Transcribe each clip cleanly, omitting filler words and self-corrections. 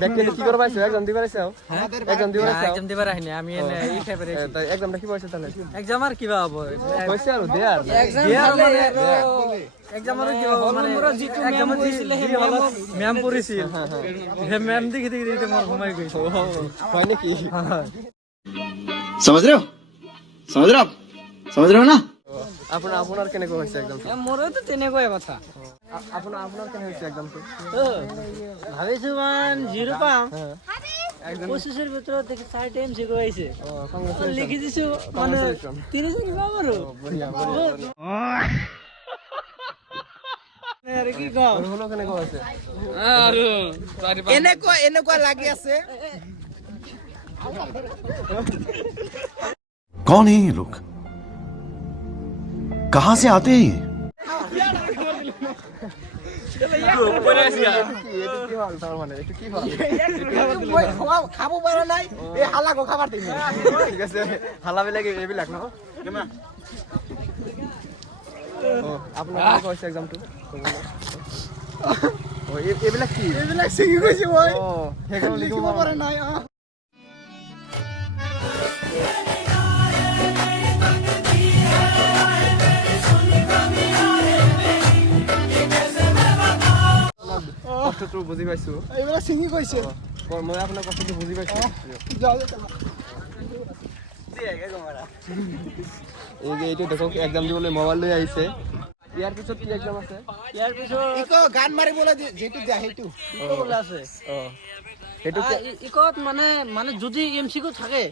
ব্যাককে কি করবা আইছো এক্সাম দিবার আইছো এক্সাম দিবার আইছো এক্সাম দিবার আইনি আমি এই পেপারে তাই এক্সামটা কি হইছে তাহলে এক্সাম আর কিবা হবে হইছে আর দেয়ার এক্সাম মানে এক্সাম আর কি হবে মানে এক্সাম দিছিল হে ম্যাম পড়িছিল হে ম্যাম দেখি দেখি মোর ঘুমাই গইছে হয় নাকি समझ रहे हो समझ रहे हो आप समझ रहे हो ना আপনার কেনে হইছে এক্সাম মোর তো তেনেকৈ কথা আপনার কেনে হইছে এক্সাম তো ভাবিছো মান 0 পাম কোশিশের ভিতর দেখি 4 টাইম জিরো আইছে লিখি দিছো মানে 30 পাম আর বঢ়িয়া আরে কি কও হলো কেনে হইছে আরে এনেকুৱা লাগি আছে कौन है ये लोग कहां से आते हैं ये খাবো পারা নাই এই হালাকো খাবার দিবি ঠিক আছে হালা বিলাকে এইবিলাক ন আপনার হইছে এক্সাম তো ও এইবিলাক কি এইবিলাক শিখি গৈছে মই ও হেগো লিখিব পাৰা নাই কষ্টটো বুজি পাইছো এইবিলাক শিখি গৈছে মই আপোনাৰ কষ্টটো বুজি পাইছো এই যে এইটো দেখক এক্সাম দিবলৈ মোবাইল লৈ আহিছে ইয়াৰ পিছত কি এক্সাম আছে ইয়াৰ পিছত ইকো গান মাৰিবলৈ যেটো দিয়া হেতু ইকো আছে সেইটো ইকত মানে যদি এমসিকিউ থাকে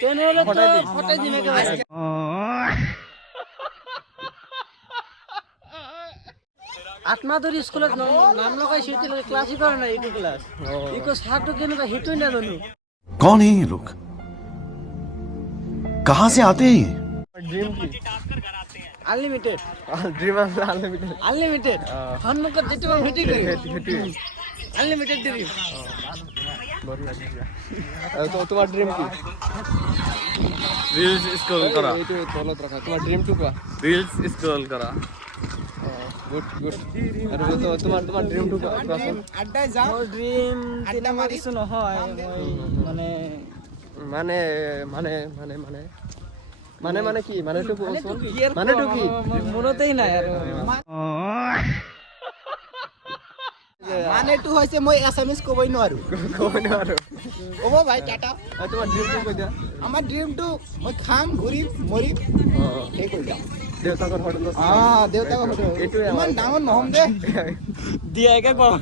তেনেহলে তো ফটাই দিমে কে আত্মাদুরি স্কুলত নাম লগাইছে এতিয়া ক্লাসই কৰা নাই ইকো ক্লাস ইকো সাৰটো কেনেকুৱা হেতুই না জানো कौन है ये लोग कहां से आते हैं ये ড্রিম কি আনলিমিটেড ড্রিম আনলিমিটেড আনলিমিটেড সন্মুখত যেটো হেতু হেতু আনলিমিটেড ড্রিম তো তোমার ড্রিম কি রিলস স্ক্রল করা এইটো তলত রাখা তোমার ড্রিম টু কোৱা ৰিলস স্ক্ৰল কৰা গুড গুড আৰু তো তোমাৰ ড্ৰিম টু কোৱাচোন আড্ডাই যাও মোৰ ড্ৰিম তিনা মাৰিছো নহয় মই মানে কি মানে তো কোৱাচোন মানে তো কি মনতেই নাই আৰু মানেটো হৈছে মই এছএমএছ কবই নোৱাৰো ক'ব ভাই টাটা তোমাৰ ড্ৰিম টু কৈ দিয়া আমাৰ ড্ৰিমটো মই খাম ঘূৰিম মৰিম সেই কৈ যাম দেউতাকৰ ফটো দেউতাকৰ ফটো এইটোৱে ইমান ডাঙৰ নহম দে দিয়াকে কম